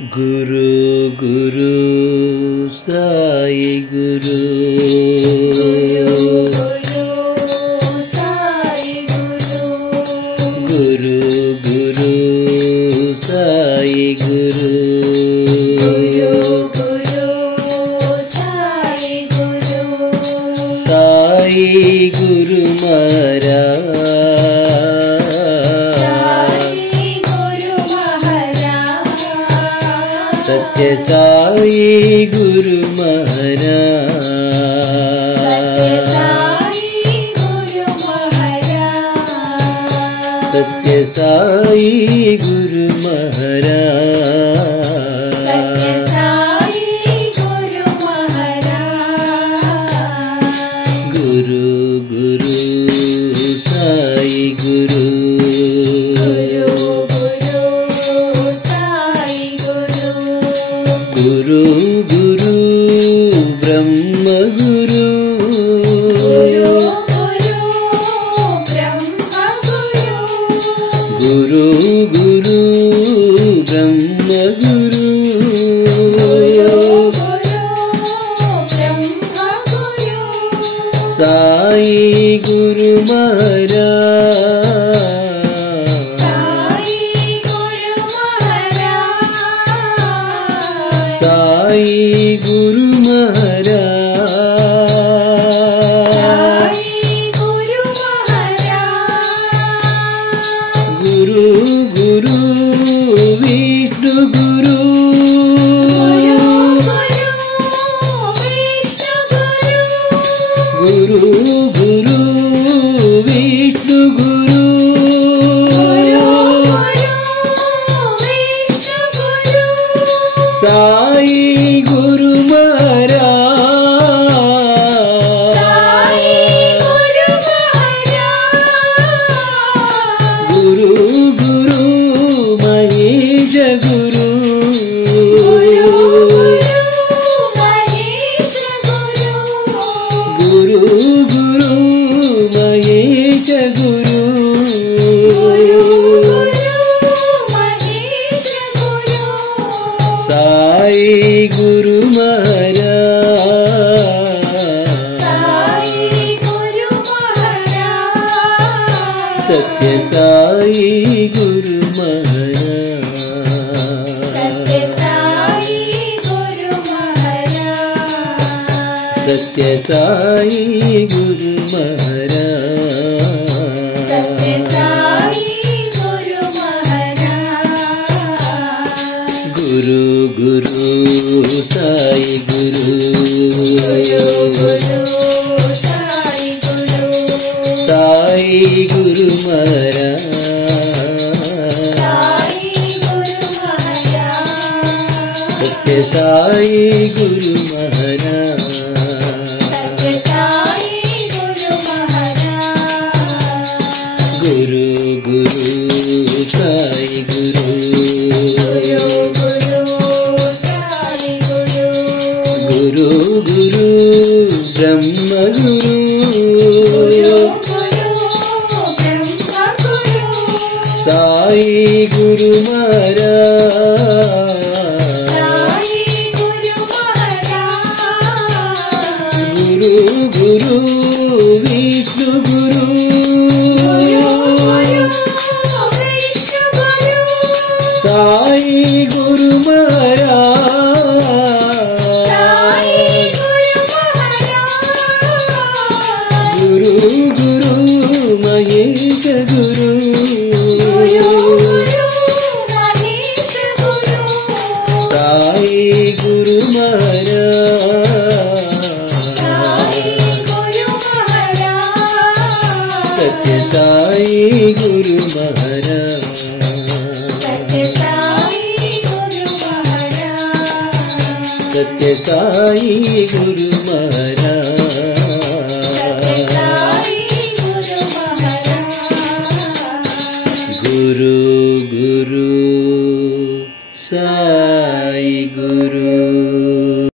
Guru Guru Sai Guru Guru Guru Sai Guru Sai Guru Maharaj Satya Sai Guru Maharaj Satya Sai Guru Maharaj Guru Guru Sai Guru Guru Guru Brahma Guru Guru Guru Brahma Guru Sai Guru Maharaj Sai Guru Maharaj Guru Guru Vishnu Guru Guru Guru Vishnu Guru Sai Guru Maharaj Guru Guru Mahesh Guru Guru Guru Mahesh Guru Sai Guru Maharaj Satya Sai Guru Maharaj Satya Sai Guru Maharaj Guru Guru Sai Guru Sai Guru Maharaj Satya Sai Guru Maharaj Guru Guru Sai Guru Guru Guru Brahma Guru Sai Guru Maharaj Guru Guru Vishnu Guru Sai Guru Maharaj Guru Guru Mahesh Guru Sai Guru Maharaj Satya Sai Guru Maharaj Satya Sai Guru